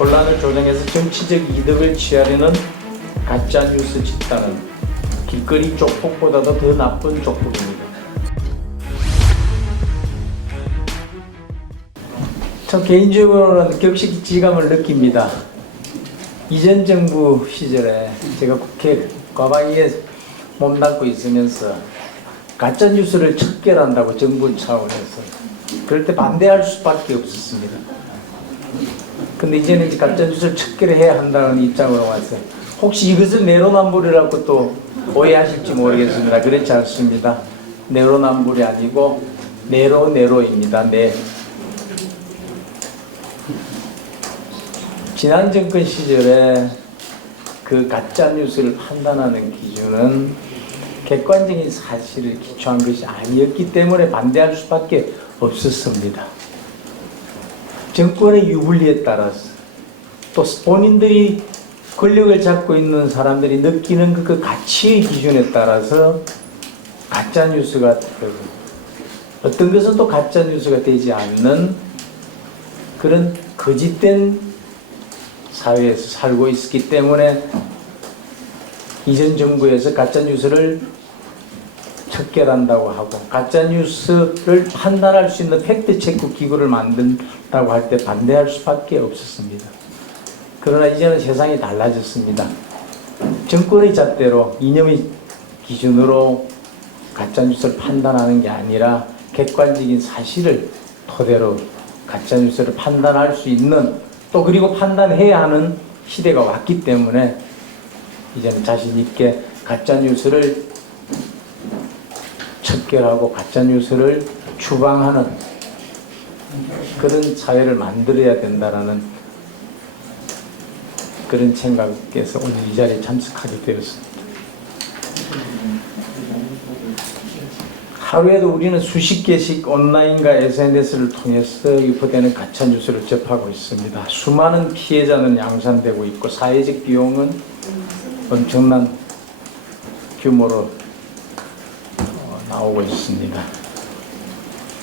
혼란을 조장해서 정치적 이득을 취하려는 가짜뉴스 집단은 길거리 조폭보다도 더 나쁜 조폭입니다. 저 개인적으로는 격식지감을 느낍니다. 이전 정부 시절에 제가 국회 과방위에 몸담고 있으면서 가짜뉴스를 척결한다고 정부 차원에서 그럴 때 반대할 수밖에 없었습니다. 근데 이제는 가짜뉴스를 척결해야 한다는 입장으로 왔어요. 혹시 이것을 내로남불이라고 또 오해하실지 모르겠습니다. 그렇지 않습니다. 내로남불이 아니고 내로입니다. 지난 정권 시절에 그 가짜뉴스를 판단하는 기준은 객관적인 사실을 기초한 것이 아니었기 때문에 반대할 수밖에 없었습니다. 정권의 유불리에 따라서 또 본인들이 권력을 잡고 있는 사람들이 느끼는 그 가치의 기준에 따라서 가짜뉴스가 되고 어떤 것은 또 가짜뉴스가 되지 않는 그런 거짓된 사회에서 살고 있었기 때문에 이전 정부에서 가짜뉴스를 척결한다고 하고 가짜뉴스를 판단할 수 있는 팩트체크 기구를 만든다고 할 때 반대할 수밖에 없었습니다. 그러나 이제는 세상이 달라졌습니다. 정권의 잣대로 이념의 기준으로 가짜뉴스를 판단하는 게 아니라 객관적인 사실을 토대로 가짜뉴스를 판단할 수 있는 또 그리고 판단해야 하는 시대가 왔기 때문에 이제는 자신 있게 가짜뉴스를 척결하고 가짜뉴스를 추방하는 그런 사회를 만들어야 된다는 그런 생각에서 오늘 이 자리에 참석하게 되었습니다. 하루에도 우리는 수십 개씩 온라인과 SNS를 통해서 유포되는 가짜뉴스를 접하고 있습니다. 수많은 피해자는 양산되고 있고 사회적 비용은 엄청난 규모로 나오고 있습니다.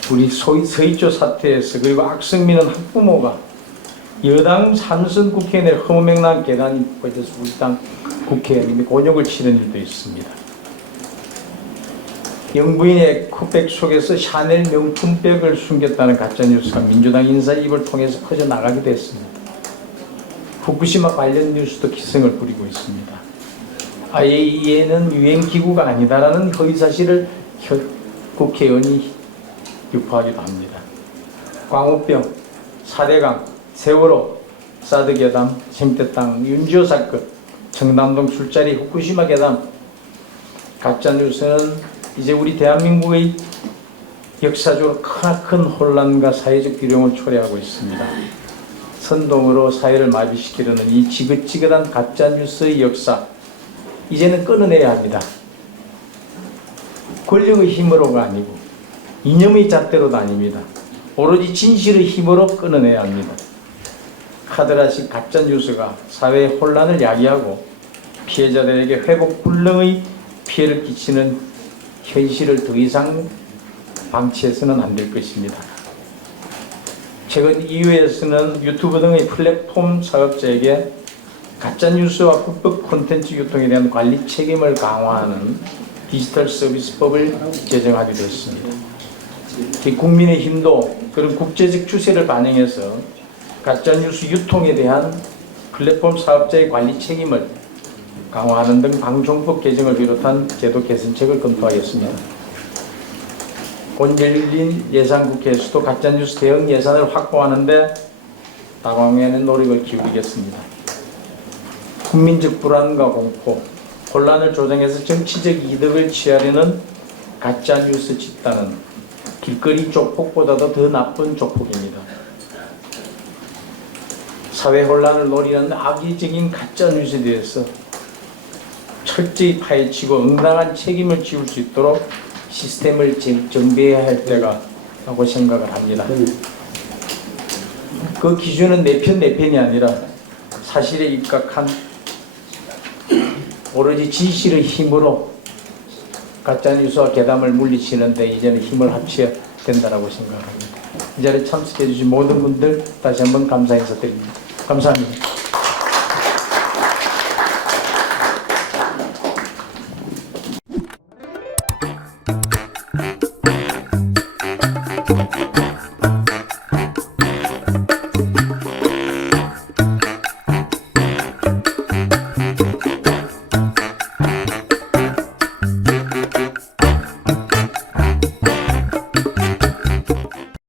우리 서희조 사태에서 그리고 악성민원 학부모가 여당 삼선 국회의원의 허무맹랑한 계단이 보여져서 우리 당 국회의원이 곤욕을 치는 일도 있습니다. 영부인의 쿠백 속에서 샤넬 명품백을 숨겼다는 가짜뉴스가 민주당 인사 입을 통해서 퍼져나가기도 했습니다. 후쿠시마 관련 뉴스도 기승을 부리고 있습니다. IAEA는 유엔기구가 아니다라는 허위사실을 국회의원이 유포하기도 합니다. 광우병, 4대강, 세월호, 사드 괴담, 생태 땅, 윤지호 사건, 청담동 술자리, 후쿠시마 괴담, 가짜뉴스는 이제 우리 대한민국의 역사적으로 큰 혼란과 사회적 비룡을 초래하고 있습니다. 선동으로 사회를 마비시키려는 이 지긋지긋한 가짜뉴스의 역사, 이제는 끊어내야 합니다. 권력의 힘으로가 아니고 이념의 잣대로도 아닙니다. 오로지 진실의 힘으로 끊어내야 합니다. 카드라식 가짜뉴스가 사회의 혼란을 야기하고 피해자들에게 회복 불능의 피해를 끼치는 현실을 더 이상 방치해서는 안 될 것입니다. 최근 EU에서는 유튜브 등의 플랫폼 사업자에게 가짜뉴스와 불법 콘텐츠 유통에 대한 관리 책임을 강화하는 디지털 서비스법을 제정하기도 했습니다. 국민의힘도 그런 국제적 추세를 반영해서 가짜뉴스 유통에 대한 플랫폼 사업자의 관리 책임을 강화하는 등 방송법 개정을 비롯한 제도 개선책을 검토하겠습니다. 곧 열린 예산국회에서도 가짜뉴스 대응 예산을 확보하는 데 다방면의 노력을 기울이겠습니다. 국민적 불안과 공포, 혼란을 조장해서 정치적 이득을 취하려는 가짜뉴스 집단은 길거리 조폭보다도 더 나쁜 조폭입니다. 사회 혼란을 노리는 악의적인 가짜뉴스에 대해서 철저히 파헤치고 응당한 책임을 지울 수 있도록 시스템을 정비해야 할 때가 라고 생각을 합니다. 그 기준은 내 편이 아니라 사실에 입각한 오로지 진실의 힘으로 가짜뉴스와 괴담을 물리치는데 이제는 힘을 합쳐야 된다고 생각합니다. 이 자리에 참석해 주신 모든 분들 다시 한번 감사 인사드립니다. 감사합니다.